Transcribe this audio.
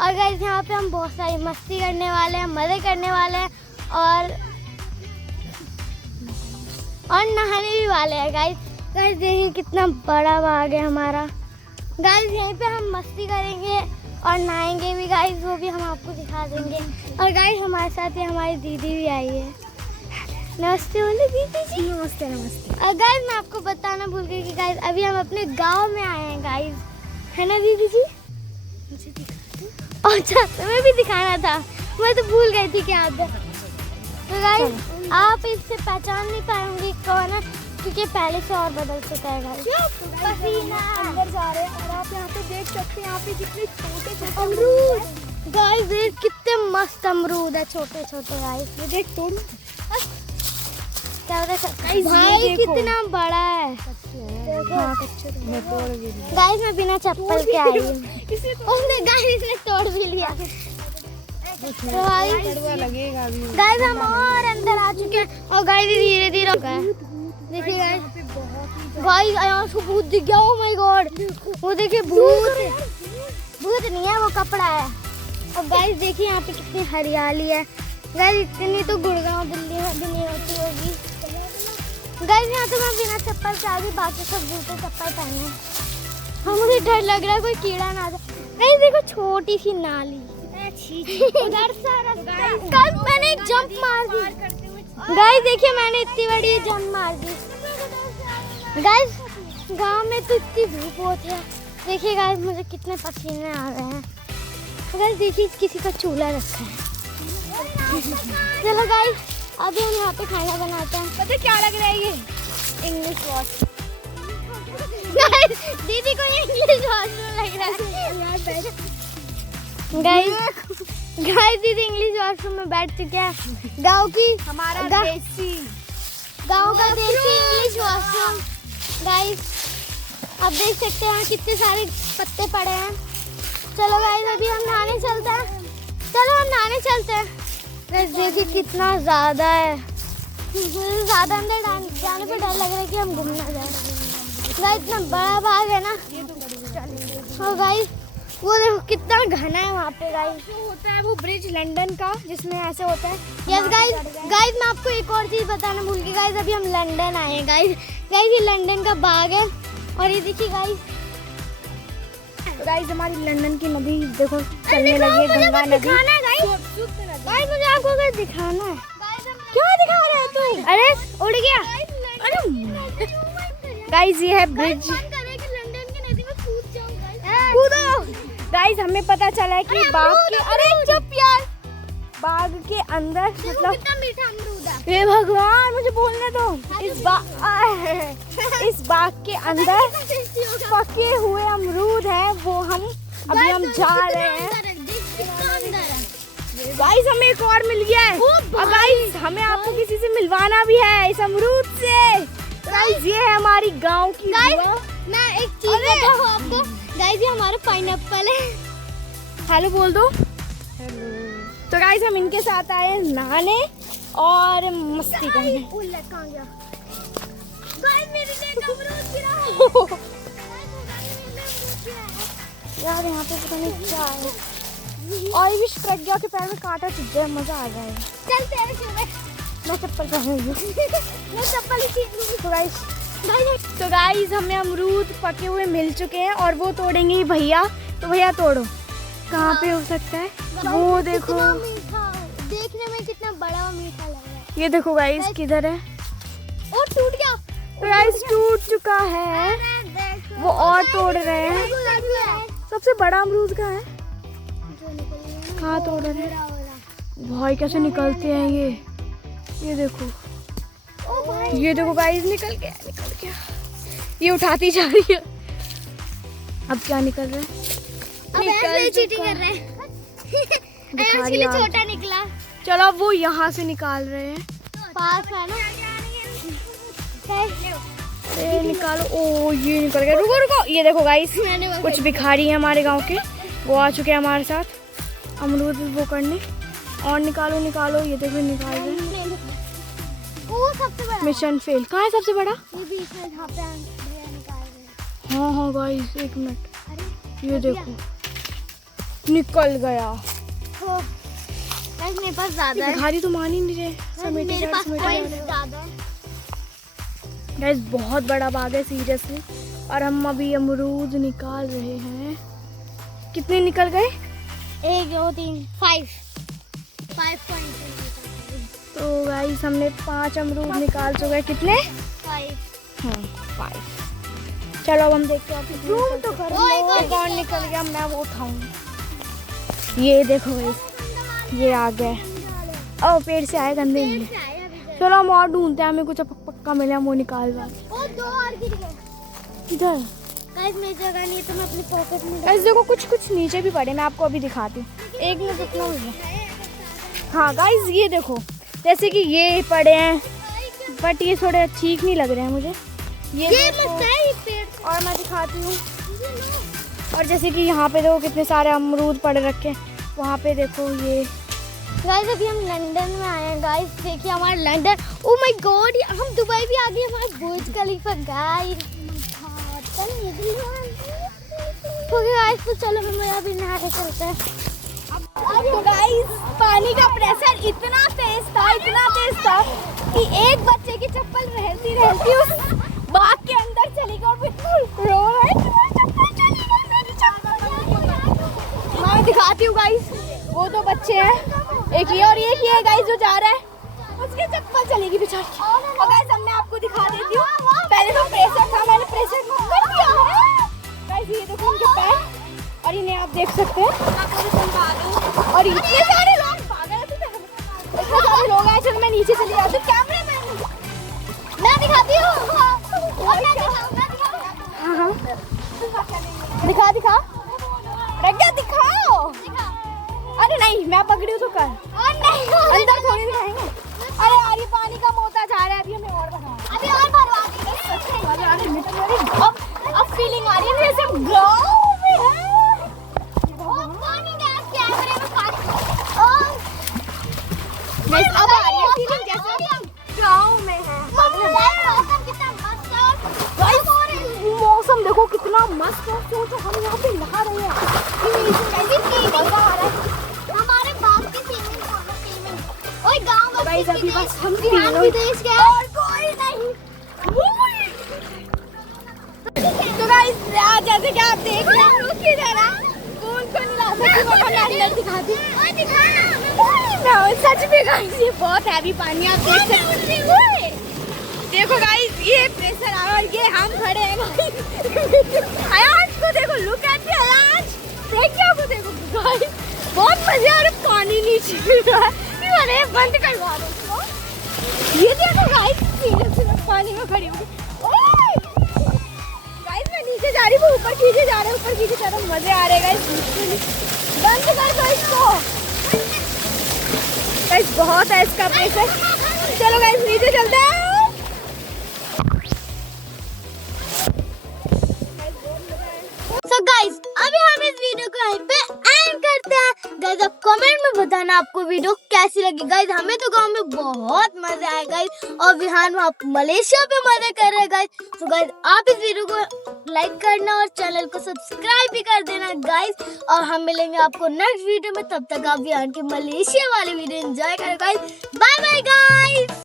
और गाइस यहाँ पे हम बहुत सारी मस्ती करने वाले हैं, मज़े करने वाले हैं और नहाने भी वाले हैं गाइस। गाइस देखिए कितना बड़ा बाग है हमारा। गाइस यहीं पे हम मस्ती करेंगे और नहाएंगे भी गाइस, वो भी हम आपको दिखा देंगे। और गाइस हमारे साथ ये हमारी दीदी भी आई है। नमस्ते बोले दीदी जी। नमस्ते नमस्ते। और गाइस मैं आपको बताना भूल गई कि गाइस अभी हम अपने गांव में आए हैं गाइस, है ना दीदी जी? मुझे दिखा। अच्छा तुम्हें भी दिखाना था, मैं तो भूल गई थी कि आप। तो गाइस आप इससे पहचान नहीं पाएंगे कौन है, क्योंकि पहले से और बदल चुका है गाइस। पसीना अंदर जा रहे हैं और आप यहाँ पे देख सकते हैं, यहाँ पे कितने छोटे छोटे अमरूद। गाइस देख कितने मस्त अमरूद है, छोटे छोटे गाइस। ये देख तोड़ क्या होता है गाइस, भाई ये देखो। कितना बड़ा है। हाँ, मैं तोड़ भी दी। गाइस मैं बिना चप्पल के आई हूँ। इसे उसने गाइस ने तोड़ भी लिया। तो गाइस कड़वा लगेगा अभी। गाइस हम और अंदर आ चुके हैं और गाइस धीरे धीरे हो गया है। देखिए गाइस, यहाँ पे बहुत ही गाइस यहाँ से भूत दिख गया। ओह माय गॉड, वो देखिए भूत। भूत नहीं है, वो कपड़ा है। और गाइस देखिए यहाँ पे कितनी हरियाली है। गाइस इतनी तो गुड़गांव दिल्ली में भी नहीं होती होगी। गाइस यहाँ तो मैं बिना चप्पल से आ गई, बाकी सब जूते चप्पल पहने हैं। हाँ मुझे डर लग रहा है कोई कीड़ा ना आ जाए। गाइस देखो छोटी सी नाली, उधर से रास्ता। गाइस मैंने एक जंप मार दी। गाइस देखिए मैंने इतनी बड़ी जंप मार दी। गाइस गांव में तो इतनी धूप होती है। देखिए गाइस मुझे कितने पसीने आ रहे हैं। गाइस देखिए किसी का चूल्हा रखा है। चलो गाइस अभी हम यहाँ पे खाना बनाते हैं। पता क्या लग रहा है ये? English wash. गाइस दीदी को इंग्लिश वॉशरूम लग रहा है। गाइस दीदी इंग्लिश वॉशरूम में बैठ चुके हैं। गांव की हमारा देसी गांव का देसी इंग्लिश वॉशरूम। गाइस आप देख सकते हैं कितने सारे पत्ते पड़े हैं। चलो गाइस अभी हम नहाने चलते हैं। चलो हम नहाने चलते हैं। गाइस देखिए कितना ज़्यादा है। मुझे ज़्यादा अंदर जाने पर डर लग रहा है कि हम घूम ना जाए। गाइस इतना बड़ा बाग है ना। और गाइस वो देखो कितना घना है वहाँ पे। गाइस जो होता है वो ब्रिज लंदन का, जिसमें ऐसे होता है। यस गाइस मैं आपको एक और चीज़ बताना भूल गई। गाइस अभी हम लंदन आए हैं। गाइस ये लंदन का बाग है और ये देखिए गाइस। तो गाइस हमारी लंदन की नदी देखो चलने लगी है, गंगा नदी। गाइस मुझे आपको कुछ दिखाना है। क्या दिखा रहा है तू? अरे उड़ गया। अरे गाइस ये है ब्रिज। कूदो। गाइस हमें पता चला है कि बाग के, अरे चुप यार, बाग के अंदर मतलब कितना मीठा अमरूद है। हे भगवान मुझे बोलने दो। इस बाग के अंदर पके हुए अमरूद है, वो हम अभी हम जा रहे हैं। गाइस हमें एक और मिल गया है और गाइस हमें आपको किसी से मिलवाना भी है इस अमरूद से। गाइस ये है हमारी गांव की बुआ। मैं एक चीज बताऊं आपको। गाइस ये हमारा पाइनएप्पल है। हेलो बोल दो। तो गाइस हम इनके साथ आए हैं नहाने और मस्ती करने। यार यहाँ पे पता नहीं क्या है। और विश प्रज्ञा के पैर में कांटा चुभ गया, मजा आ जाएगा। चल तेरे चुभे। मैं चप्पल पहन रही हूँ। मैं चप्पल ही खींच लूंगी। तो गाइस हमें अमरूद पके हुए मिल चुके हैं और वो तोड़ेंगे ही भैया। तो भैया तोड़ो। कहाँ पे हो सकता है? वो देखो, देखने में कितना बड़ा और मीठा लग रहा है। ये देखो गाइस किधर है। और टूट गया। तो गाइस टूट चुका है, वो और तोड़ रहे हैं। सबसे बड़ा अमरूद कहाँ है? कहाँ तोड़ रहे हैं भाई? कैसे निकलते हैं ये देखो। ये देखो गाइस निकल गया। ये उठाती जा रही है। अब क्या निकल रहा है? निकल चीटिंग कर रहे हैं। उसके लिए छोटा निकला। चलो अब वो यहाँ से निकाल रहे हैं। पास है ना। अरे निकालो। ओ ये निकल गया। रुको रुको, ये देखो गाइस कुछ भिखारी है हमारे गांव के, वो आ चुके हैं हमारे साथ अमरूद वो करने। और निकालो निकालो, ये देखो निकाल रहे हैं। वो सबसे बड़ा मिशन फेल। कहाँ है सबसे बड़ा? ये बीच में जहाँ पे भैया निकाल रहे हैं। हाँ गाइस एक मिनट, ये देखो निकल गया। तो गाइस मेरे पास ज्यादा है। भिखारी तो मान ही नहीं रहे। मेरे पास ज्यादा है। गाइस बहुत बड़ा बाग है सीरियसली। और हम अभी अमरूद निकाल रहे हैं। कितने निकल गए? 1 2 3 5 पॉइंट। तो गाइस हमने 5 अमरूद निकाल चुके हैं। कितने? 5। हाँ 5। चलो अब हम देखते हैं Zoom तो करो। एक और निकल गया, मैं वो उठाऊंगी। ये देखो गाइस, ये आ गया। ओ पेड़ से आए, गंदे नहीं है। चलो हम और ढूंढते हैं, हमें कुछ पक्का मिले हम वो निकाल रहे। और 2 और गिर गए। इधर गाइस मेरी जगह नहीं है तो मैं अपनी पॉकेट में गाइस देखो कुछ नीचे भी पड़े, मैं आपको अभी दिखाती हूँ। एक मिनट रुकना मुझे। हाँ गाइस ये देखो, जैसे कि ये पड़े हैं बट ये थोड़े ठीक नहीं लग रहे हैं मुझे। ये मस्त है ये पेड़। और मैं दिखाती हूँ। और जैसे कि यहाँ पे देखो कितने सारे अमरूद पड़े रखे हैं। वहाँ पे देखो ये। गाइस अभी हम लंदन में आए हैं। गाइस देखिए हमारा लंदन। ओ माय गॉड, हम दुबई भी आ गए। हमारा बुर्ज खलीफा गाइस। ओके गाइस तो चलो हम अभी नहाने चलते हैं। तो गाइस पानी का प्रेशर इतना तेज था कि एक बच्चे की चप्पल रहती उस बाग के अंदर चली गई और बिल्कुल रो रहा है कि मेरी चप्पल चली गई, मेरी चप्पल। मैं दिखाती हूँ गाइस, वो 2 बच्चे हैं, एक ये और एक ये गाइस जो जा रहा है, उसकी चप्पल चली गई बेचारी। और गाइस अब मैं आपको दिखा देती हूँ। पहले तो प्रेशर था, मैंने प्रेशर कम कर दिया है। गाइस ये देखो उनके पैर, और इन्हें आप देख सकते हैं। और इतने सारे लोग इतने सारे लोग हैं। चलो मैं नीचे चली जाती हूँ। कैमरे मैन मैं दिखाती हूँ। हाँ दिखा प्रज्ञा दिखाओ। अरे नहीं मैं पकड़ी तो कर, अंदर थोड़ी दिखाएंगे। अरे यार ये पानी का मोता जा रहा है, अभी हमें और बनाओ। अभी और भरवा देंगे। अब फीलिंग आ रही है जैसे गाँव में है। अब आ रही है फीलिंग जैसे गाँव में है। मौसम देखो कितना मस्त है। सोचो हम यहाँ पे नहा रहे हैं। हमारे बाप की स्विमिंग। ओए गांव में गाइस अभी बस हम बिहार विदेश गए और कोई नहीं। तो गाइस जैसे कि आप देख रहे हैं रुक किधर है, कौन को नहीं ला सकती वो अंदर दिखा दी। सच में गाइस ये बहुत हैवी पानी आप देख सकते हैं। देखो गाइस ये प्रेशर आ रहा है, ये हम खड़े हैं गाइस। आयाज को देखो, लुक एट द आयाज। प्रज्ञा को देखो गाइस, बहुत मजे आ रहे, पानी नीचे गिर रहा है। अरे बंद करवा दो इसको। ये देखो गाइस सीरियसली मैं पानी में खड़ी हूँ। गाइस मैं नीचे जा रही हूँ, वो ऊपर खींचे जा रहे हैं, ऊपर खींचे जा रहे हैं। मजे आ रहे हैं गाइस। बंद कर दो इसको गाइस, बहुत है इसका प्रेशर। चलो गाइस नीचे चलते हैं। So guys, अभी हम इस वीडियो को यहीं पे एंड करते हैं। गाइस आप कमेंट में बताना आपको वीडियो कैसी लगी। गाइस हमें तो गांव में बहुत मजा आया गाइस, और विहान वहाँ मलेशिया पे मजा कर रहे हैं गाइस। तो गाइस आप इस वीडियो को लाइक करना और चैनल को सब्सक्राइब भी कर देना गाइस। और हम मिलेंगे आपको नेक्स्ट वीडियो में, तब तक आप विहान के मलेशिया वाले वीडियो एंजॉय करें गाइस। Bye bye guys.